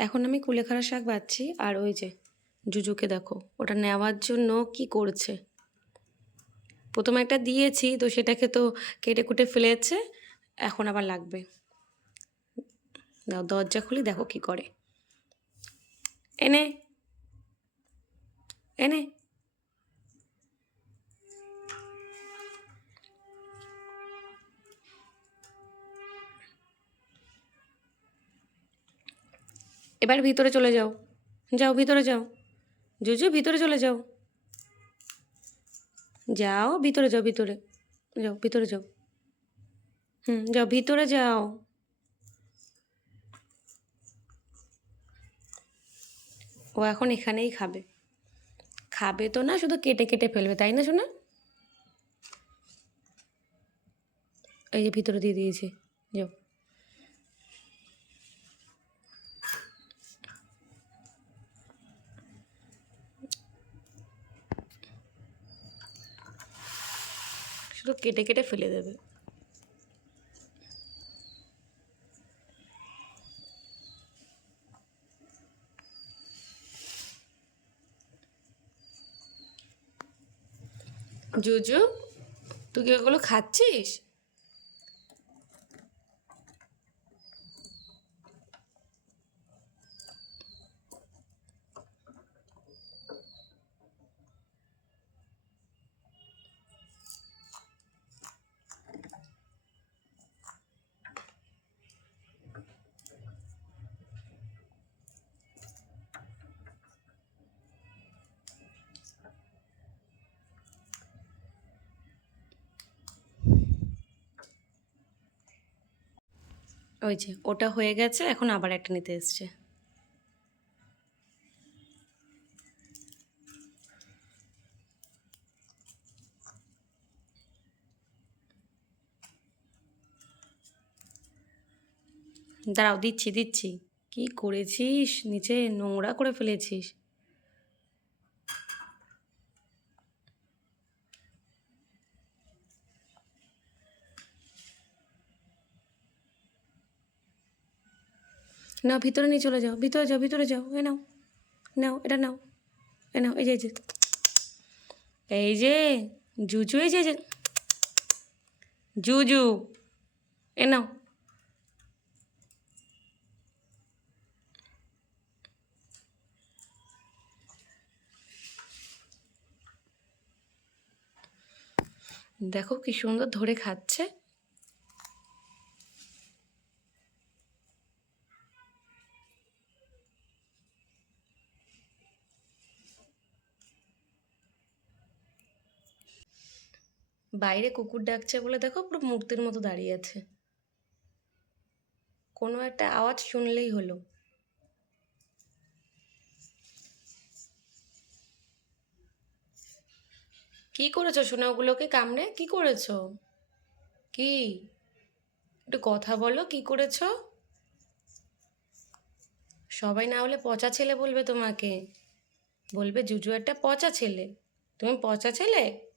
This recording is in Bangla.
এখন আমি কুলেখাড়া শাক বাচ্ছি আর ওই যে জুজুকে দেখো, ওটা নেওয়ার জন্য কি করছে? প্রথমে একটা দিয়েছি, তো সেটাকে তো কেটে কুটে ফেলেছে, এখন আবার লাগবে। দাও, দরজা খুলি, দেখো কি করে। এনে এনে। এবার ভিতরে চলে যাও। যাও, ভিতরে যাও। জুজু ভিতরে চলে যাও। যাও, ভিতরে যাও ভিতরে। যাও ভিতরে যাও। হুম, যাও, ভিতরে যাও। ও এখন এখানেই খাবে। খাবে তো না, শুধু কেটে কেটে ফেলবে, তাই না শোনা এই যে ভিতরে দিয়ে দিয়েছি। যাও। শুধু কেটে কেটে ফেলে দেবে। জুজু তুই কি ওগুলো খাচ্ছিস? ওই যে, ওটা হয়ে গেছে, এখন আবার একটা নিতে এসছে। দাঁড়াও, দিচ্ছি দিচ্ছি। কি করেছিস? নিচে নোংরা করে ফেলেছিস। নাও, ভিতরে নিয়ে চলে যাও, ভিতরে যাও ভিতরে যাও এ নাও নাও, এটা নাও এ নাও, এই যে এই যে। এই যে, জুজু, এই যে জুজু এ নাও। দেখো কি সুন্দর ধরে খাচ্ছে। বাইরে কুকুর ডাকছে বলে দেখো পুরো মূর্তির মতো দাঁড়িয়ে আছে। কোনো একটা আওয়াজ শুনলেই হলো। কি করেছ সোনা ওগুলোকে কামড়ে? কি করেছ? কি? একটু কথা বলো, কি করেছ? সবাই না হলে পচা ছেলে বলবে তোমাকে। বলবে, জুজু একটা পচা ছেলে। তুমি পচা ছেলে?